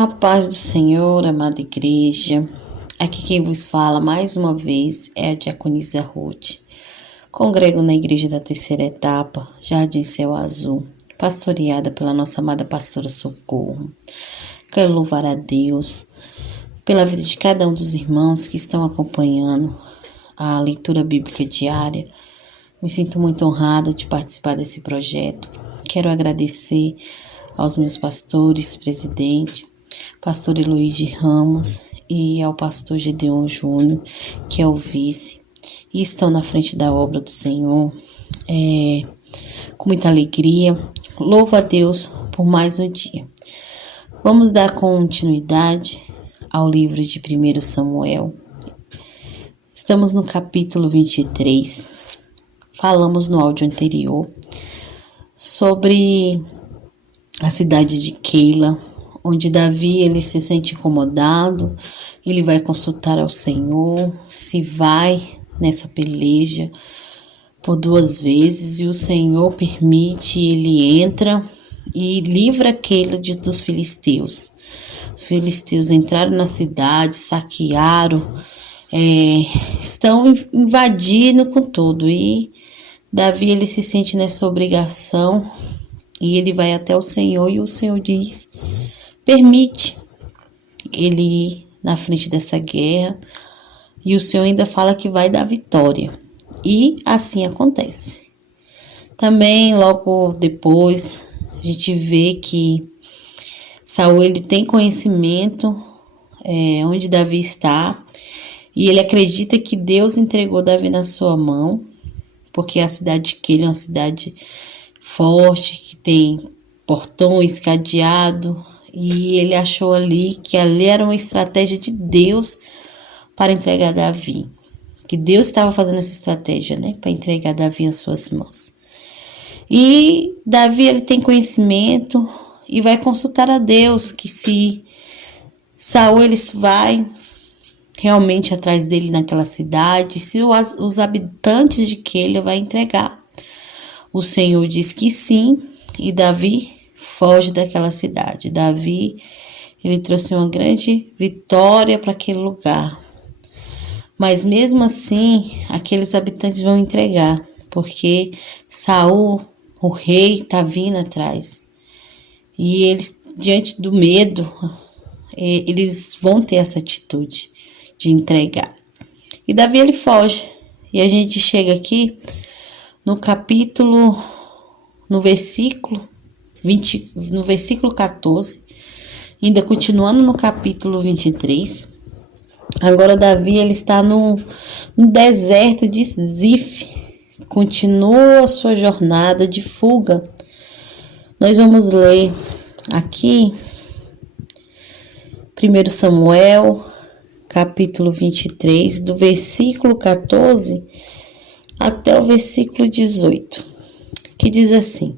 A paz do Senhor, amada igreja. Aqui quem vos fala mais uma vez é a diaconisa Ruth. Congrego na igreja da terceira etapa, Jardim Céu Azul, pastoreada pela nossa amada pastora Socorro. Quero louvar a Deus pela vida de cada um dos irmãos que estão acompanhando a leitura bíblica diária. Me sinto muito honrada de participar desse projeto. Quero agradecer aos meus pastores, presidente, pastor Eloíde Ramos e ao pastor Gedeon Júnior, que é o vice, e estão na frente da obra do Senhor, com muita alegria. Louvo a Deus por mais um dia. Vamos dar continuidade ao livro de 1 Samuel. Estamos no capítulo 23. Falamos no áudio anterior sobre a cidade de Keila, onde Davi ele se sente incomodado, ele vai consultar ao Senhor se vai nessa peleja por 2 vezes, e o Senhor permite, ele entra e livra Keila dos filisteus. Os filisteus entraram na cidade, saquearam, estão invadindo com tudo, e Davi ele se sente nessa obrigação e ele vai até o Senhor, e o Senhor diz, permite ele ir na frente dessa guerra, e o Senhor ainda fala que vai dar vitória, e assim acontece. Também logo depois a gente vê que Saul ele tem conhecimento onde Davi está, e ele acredita que Deus entregou Davi na sua mão, porque a cidade de Keila é uma cidade forte, que tem portões, cadeado, e ele achou ali que ali era uma estratégia de Deus para entregar Davi, que Deus estava fazendo essa estratégia, para entregar Davi às suas mãos. E Davi ele tem conhecimento e vai consultar a Deus, que se Saul ele vai realmente atrás dele naquela cidade, se os habitantes de Keila vai entregar. O Senhor diz que sim, e Davi foge daquela cidade. Davi, ele trouxe uma grande vitória para aquele lugar. Mas mesmo assim, aqueles habitantes vão entregar, porque Saul, o rei, está vindo atrás. E eles, diante do medo, eles vão ter essa atitude de entregar. E Davi, ele foge. E a gente chega aqui no versículo 14, ainda continuando no capítulo 23. Agora Davi ele está no deserto de Zif, continua a sua jornada de fuga. Nós vamos ler aqui 1 Samuel, capítulo 23, do versículo 14 até o versículo 18, que diz assim: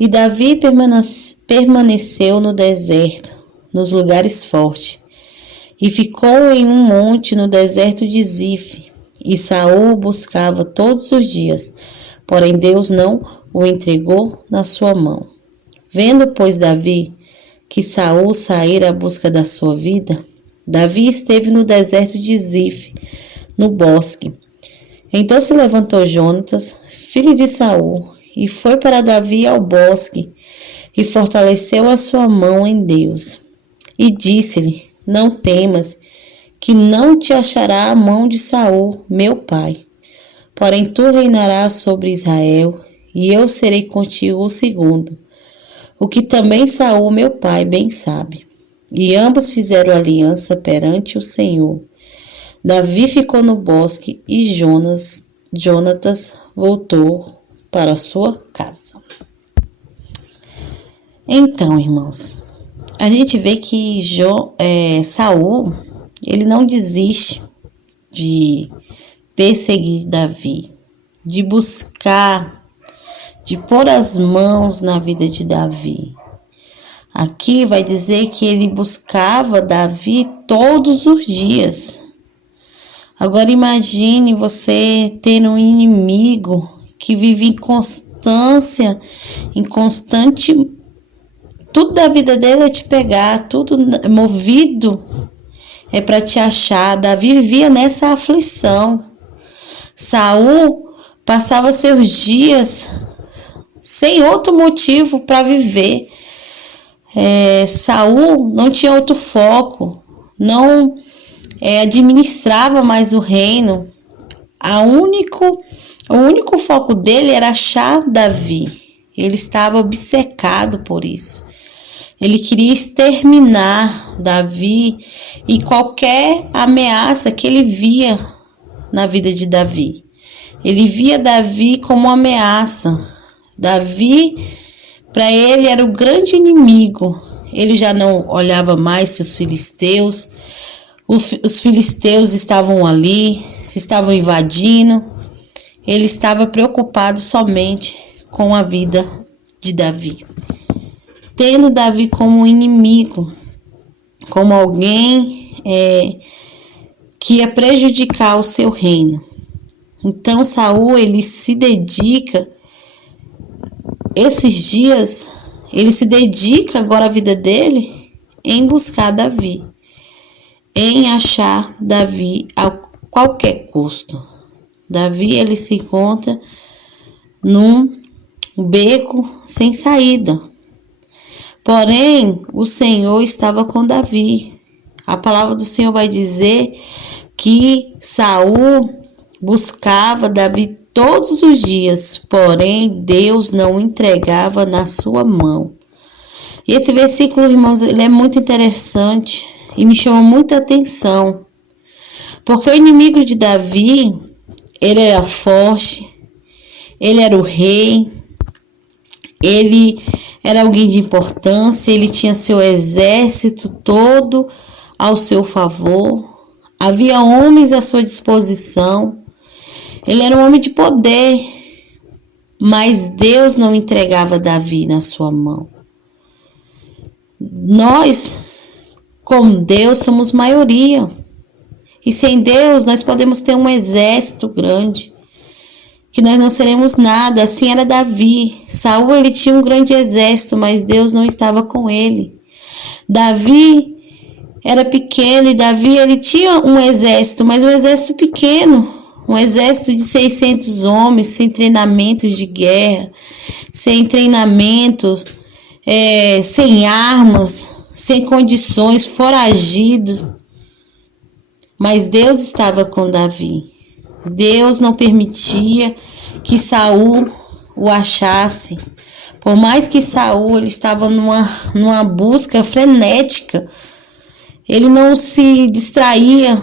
E Davi permaneceu no deserto, nos lugares fortes, e ficou em um monte no deserto de Zif, e Saul o buscava todos os dias, porém Deus não o entregou na sua mão. Vendo, pois, Davi que Saul saíra à busca da sua vida, Davi esteve no deserto de Zif, no bosque. Então se levantou Jonatas, filho de Saul, e foi para Davi ao bosque, e fortaleceu a sua mão em Deus. E disse-lhe: Não temas, que não te achará a mão de Saul, meu pai. Porém tu reinarás sobre Israel, e eu serei contigo o segundo, o que também Saul, meu pai, bem sabe. E ambos fizeram aliança perante o Senhor. Davi ficou no bosque, e Jonatas voltou para sua casa. Então, irmãos, a gente vê que Saul, ele não desiste de perseguir Davi, de buscar, de pôr as mãos na vida de Davi. Aqui vai dizer que ele buscava Davi todos os dias. Agora imagine você ter um inimigo que vive em constante tudo da vida dele é te pegar, tudo movido é para te achar. Davi vivia nessa aflição. Saul passava seus dias sem outro motivo para viver. Saul não tinha outro foco, não administrava mais o reino. O único foco dele era achar Davi. Ele estava obcecado por isso. Ele queria exterminar Davi e qualquer ameaça que ele via na vida de Davi. Ele via Davi como uma ameaça. Davi, para ele, era o grande inimigo. Ele já não olhava mais se os filisteus. Os filisteus estavam ali, se estavam invadindo. Ele estava preocupado somente com a vida de Davi. Tendo Davi como inimigo, como alguém que ia prejudicar o seu reino. Então Saul, ele se dedica, esses dias, ele se dedica agora a vida dele em buscar Davi, em achar Davi a qualquer custo. Davi, ele se encontra num beco sem saída. Porém, o Senhor estava com Davi. A palavra do Senhor vai dizer que Saul buscava Davi todos os dias, porém Deus não o entregava na sua mão. E esse versículo, irmãos, ele é muito interessante e me chama muita atenção, porque o inimigo de Davi, ele era forte, ele era o rei, ele era alguém de importância, ele tinha seu exército todo ao seu favor, havia homens à sua disposição, ele era um homem de poder, mas Deus não entregava Davi na sua mão. Nós, com Deus, somos maioria, e sem Deus nós podemos ter um exército grande, que nós não seremos nada. Assim era Davi. Saul, ele tinha um grande exército, mas Deus não estava com ele. Davi era pequeno e Davi, ele tinha um exército, mas um exército pequeno, um exército de 600 homens, sem treinamentos de guerra, sem treinamentos, sem armas, sem condições, foragido. Mas Deus estava com Davi. Deus não permitia que Saul o achasse. Por mais que Saul, ele estava numa busca frenética, ele não se distraía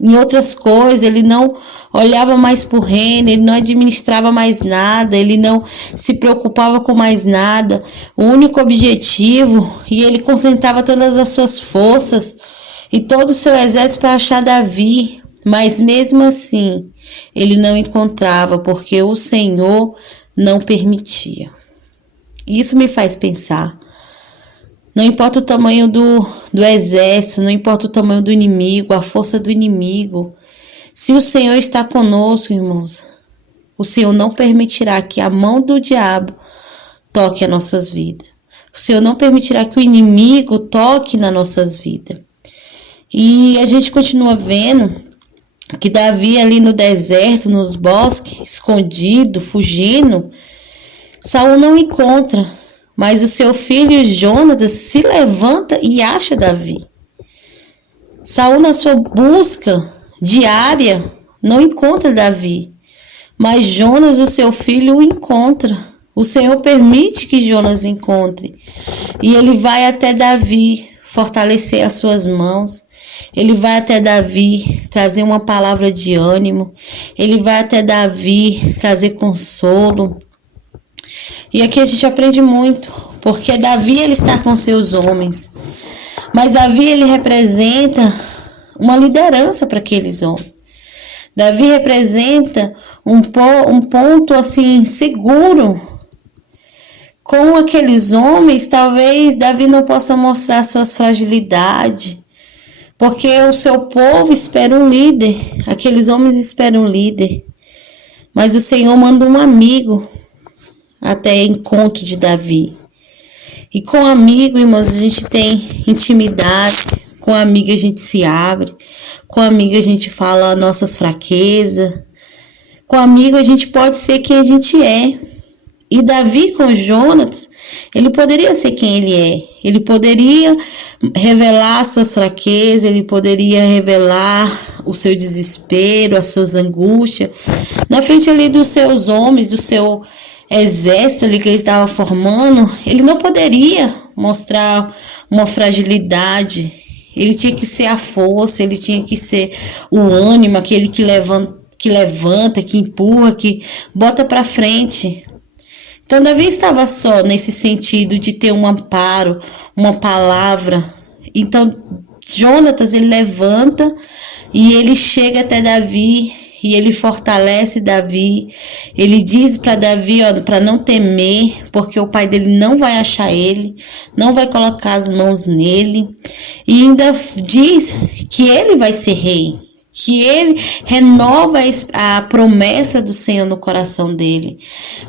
em outras coisas, ele não olhava mais para o reino, ele não administrava mais nada, ele não se preocupava com mais nada. O único objetivo, e ele concentrava todas as suas forças e todo o seu exército para achar Davi. Mas mesmo assim, ele não encontrava, porque o Senhor não permitia. Isso me faz pensar. Não importa o tamanho do exército, não importa o tamanho do inimigo, a força do inimigo. Se o Senhor está conosco, irmãos, o Senhor não permitirá que a mão do diabo toque as nossas vidas. O Senhor não permitirá que o inimigo toque nas nossas vidas. E a gente continua vendo que Davi ali no deserto, nos bosques, escondido, fugindo, Saul não encontra, mas o seu filho Jonatas se levanta e acha Davi. Saul, na sua busca diária, não encontra Davi, mas Jonas, o seu filho, o encontra. O Senhor permite que Jonas encontre, e ele vai até Davi fortalecer as suas mãos. Ele vai até Davi trazer uma palavra de ânimo. Ele vai até Davi trazer consolo. E aqui a gente aprende muito, porque Davi, ele está com seus homens. Mas Davi, ele representa uma liderança para aqueles homens. Davi representa um ponto assim seguro. Com aqueles homens, talvez Davi não possa mostrar suas fragilidades, porque o seu povo espera um líder, aqueles homens esperam um líder. Mas o Senhor manda um amigo até encontro de Davi. E com amigo, irmãos, a gente tem intimidade. Com amigo a gente se abre. Com amigo a gente fala nossas fraquezas. Com amigo a gente pode ser quem a gente é. E Davi com Jonatas, ele poderia ser quem ele é. Ele poderia revelar suas fraquezas, ele poderia revelar o seu desespero, as suas angústias. Na frente ali dos seus homens, do seu exército ali que ele estava formando, ele não poderia mostrar uma fragilidade. Ele tinha que ser a força, ele tinha que ser o ânimo, aquele que levanta, que empurra, que bota para frente. Então Davi estava só nesse sentido de ter um amparo, uma palavra. Então Jonatas, ele levanta e ele chega até Davi e ele fortalece Davi. Ele diz para Davi, para não temer, porque o pai dele não vai achar ele, não vai colocar as mãos nele. E ainda diz que ele vai ser rei, que ele renova a promessa do Senhor no coração dele,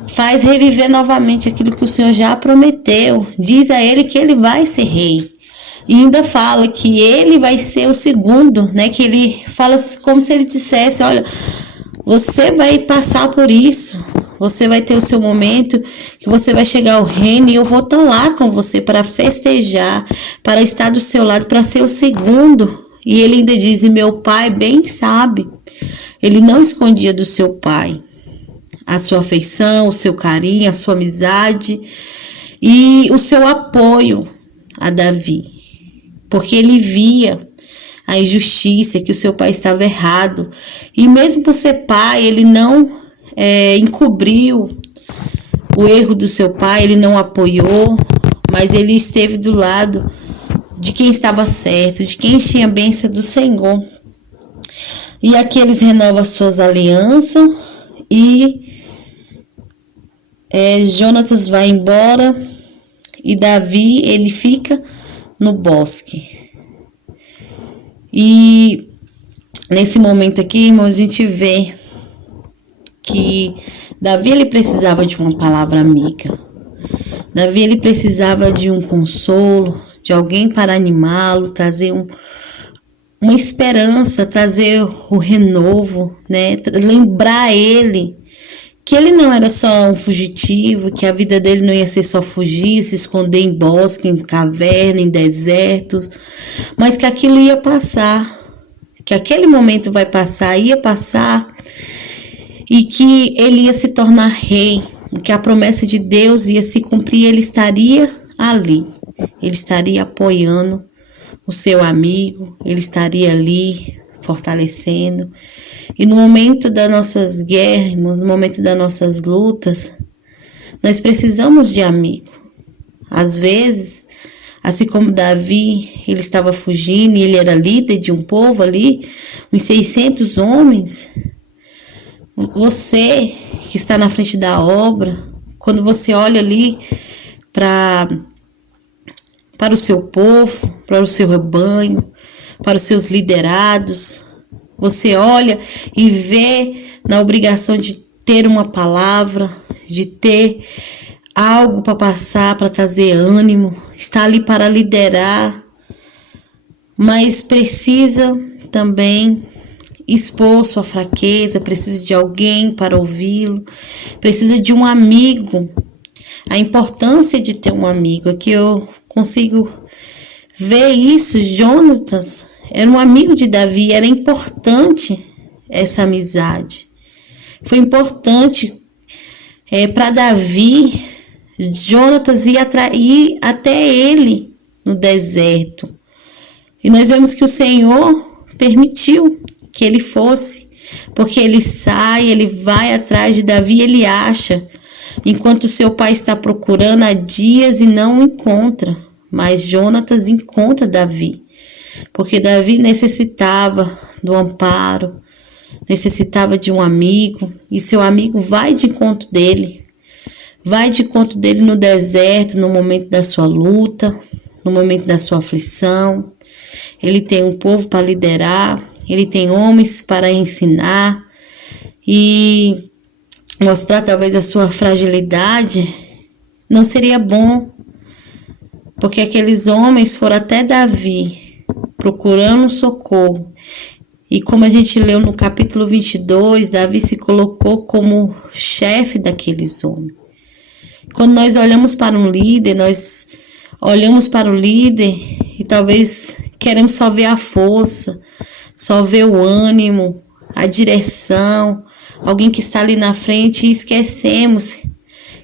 faz reviver novamente aquilo que o Senhor já prometeu, diz a ele que ele vai ser rei, e ainda fala que ele vai ser o segundo, né? Que ele fala como se ele dissesse, olha, você vai passar por isso, você vai ter o seu momento, que você vai chegar ao reino e eu vou estar lá com você para festejar, para estar do seu lado, para ser o segundo. E ele ainda diz, e meu pai bem sabe, ele não escondia do seu pai a sua afeição, o seu carinho, a sua amizade e o seu apoio a Davi, porque ele via a injustiça, que o seu pai estava errado, e mesmo por ser pai, ele não encobriu o erro do seu pai, ele não apoiou, mas ele esteve do lado de quem estava certo, de quem tinha a bênção do Senhor. E aqui eles renovam suas alianças e Jonatas vai embora e Davi, ele fica no bosque. E nesse momento aqui, irmãos, a gente vê que Davi, ele precisava de uma palavra amiga. Davi, ele precisava de um consolo, de alguém para animá-lo, trazer uma esperança, trazer o renovo, né? Lembrar ele que ele não era só um fugitivo, que a vida dele não ia ser só fugir, se esconder em bosques, em cavernas, em desertos, mas que aquilo ia passar, que aquele momento vai passar, ia passar, e que ele ia se tornar rei, que a promessa de Deus ia se cumprir, ele estaria ali. Ele estaria apoiando o seu amigo, ele estaria ali fortalecendo. E no momento das nossas guerras, no momento das nossas lutas, nós precisamos de amigo. Às vezes, assim como Davi, ele estava fugindo e ele era líder de um povo ali, uns 600 homens. Você que está na frente da obra, quando você olha ali para o seu povo, para o seu rebanho, para os seus liderados, você olha e vê na obrigação de ter uma palavra, de ter algo para passar, para trazer ânimo, está ali para liderar, mas precisa também expor sua fraqueza, precisa de alguém para ouvi-lo, precisa de um amigo. A importância de ter um amigo, aqui eu consigo ver isso. Jonatas era um amigo de Davi, era importante essa amizade. Foi importante para Davi, Jonatas ir até ele no deserto. E nós vemos que o Senhor permitiu que ele fosse, porque ele sai, ele vai atrás de Davi, ele acha, enquanto seu pai está procurando há dias e não encontra, mas Jonatas encontra Davi, porque Davi necessitava do amparo, necessitava de um amigo, e seu amigo vai de encontro dele no deserto, no momento da sua luta, no momento da sua aflição. Ele tem um povo para liderar, ele tem homens para ensinar e mostrar talvez a sua fragilidade. Não seria bom porque aqueles homens foram até Davi, procurando socorro. E como a gente leu no capítulo 22, Davi se colocou como chefe daqueles homens. Quando nós olhamos para um líder, nós olhamos para o líder e talvez queremos só ver a força, só ver o ânimo, a direção, alguém que está ali na frente, e esquecemos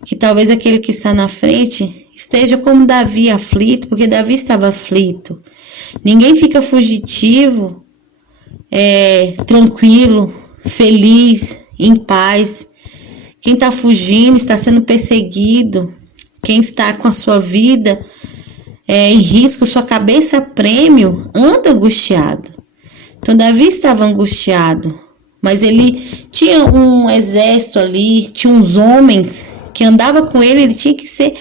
que talvez aquele que está na frente esteja como Davi, aflito, porque Davi estava aflito. Ninguém fica fugitivo, tranquilo, feliz, em paz. Quem está fugindo está sendo perseguido. Quem está com a sua vida em risco, sua cabeça a prêmio, anda angustiado. Então Davi estava angustiado, mas ele tinha um exército ali, tinha uns homens que andavam com ele tinha que ser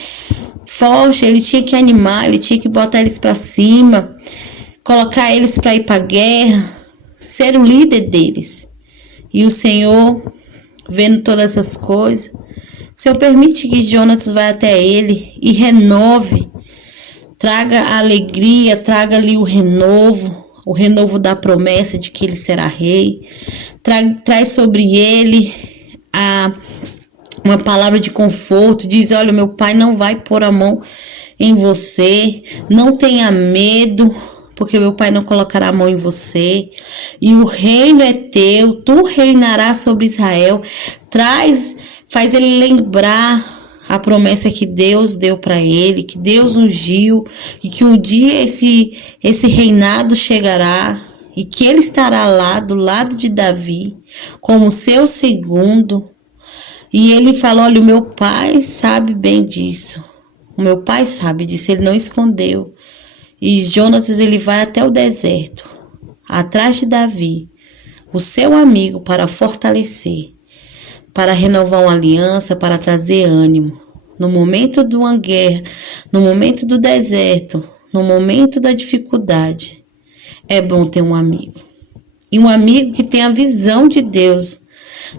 forte, ele tinha que animar, ele tinha que botar eles para cima, colocar eles para ir para a guerra, ser o líder deles. E o Senhor, vendo todas essas coisas, o Senhor permite que Jonatas vá até ele e renove, traga a alegria, traga ali o renovo da promessa de que ele será rei, traz sobre ele uma palavra de conforto, diz: olha, meu pai não vai pôr a mão em você, não tenha medo, porque meu pai não colocará a mão em você, e o reino é teu, tu reinarás sobre Israel. Faz ele lembrar a promessa que Deus deu para ele, que Deus ungiu, e que um dia esse reinado chegará, e que ele estará lá do lado de Davi, como seu segundo. E ele falou: olha, o meu pai sabe bem disso, o meu pai sabe disso, ele não escondeu. E Jonatas, ele vai até o deserto, atrás de Davi, o seu amigo, para fortalecer, para renovar uma aliança, para trazer ânimo. No momento de uma guerra, no momento do deserto, no momento da dificuldade, é bom ter um amigo. E um amigo que tem a visão de Deus.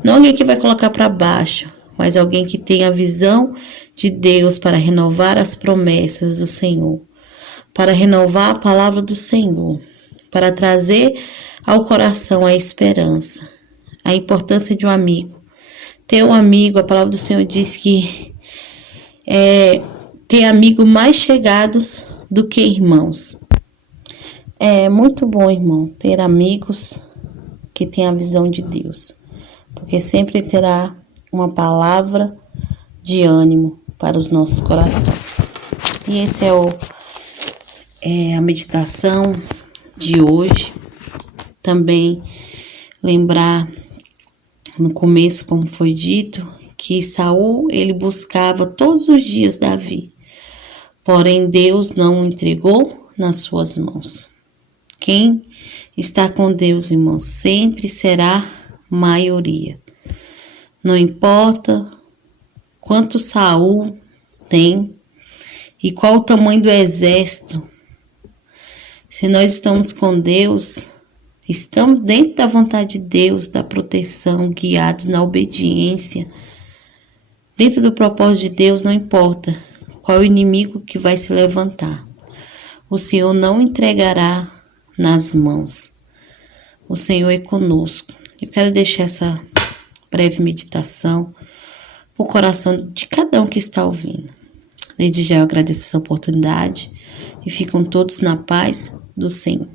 Não alguém que vai colocar para baixo, mas alguém que tem a visão de Deus para renovar as promessas do Senhor, para renovar a palavra do Senhor, para trazer ao coração a esperança, a importância de um amigo. Ter um amigo, a palavra do Senhor diz que ter amigos mais chegados do que irmãos. É muito bom, irmão, ter amigos que têm a visão de Deus, porque sempre terá uma palavra de ânimo para os nossos corações. E esse é a meditação de hoje. Também lembrar no começo, como foi dito, que Saul, ele buscava todos os dias Davi, porém Deus não o entregou nas suas mãos. Quem está com Deus, irmão, sempre será maioria. Não importa quanto Saul tem e qual o tamanho do exército, se nós estamos com Deus, estamos dentro da vontade de Deus, da proteção, guiados na obediência, dentro do propósito de Deus, não importa qual o inimigo que vai se levantar, o Senhor não entregará nas mãos. O Senhor é conosco. Eu quero deixar essa breve meditação para o coração de cada um que está ouvindo. Desde já eu agradeço essa oportunidade e ficam todos na paz do Senhor.